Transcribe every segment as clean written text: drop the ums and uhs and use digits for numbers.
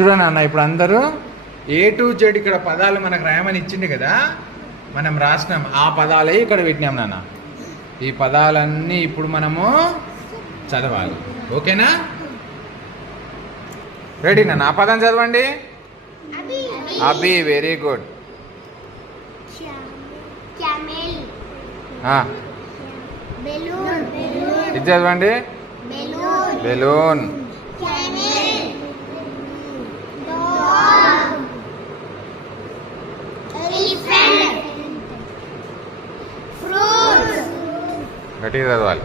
చూడండి అన్న, ఇప్పుడు అందరూ A to Z ఇక్కడ పదాలు మనకు రాయమని ఇచ్చింది కదా, మనం రాసినాం. ఆ పదాలే ఇక్కడ పెట్టినాం నాన్న. ఈ పదాలన్నీ ఇప్పుడు మనము చదవాలి. ఓకేనా? రెడీ నాన్న? ఆ పదం చదవండి. అభి. Very good. ఇది చదవండి. బెలూన్. గట్టిగా చదవాలి.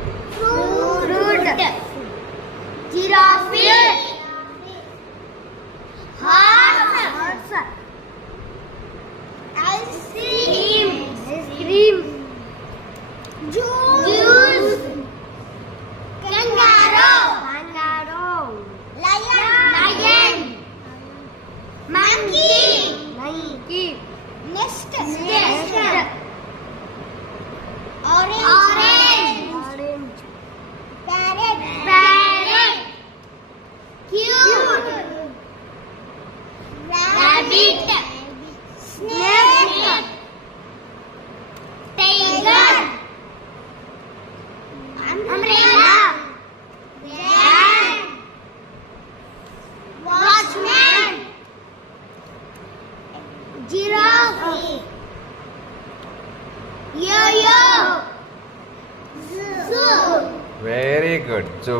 Very good. జూ.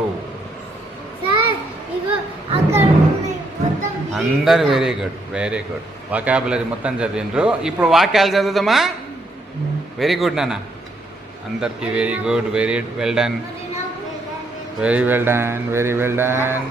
అందరు very good, very good. Vocabulary మొత్తం చదివిండ్రు. ఇప్పుడు వాక్యాలు చదువుదామా? వెరీ గుడ్ నాన్న. అందరికి very good, very well done, very well done, very well done.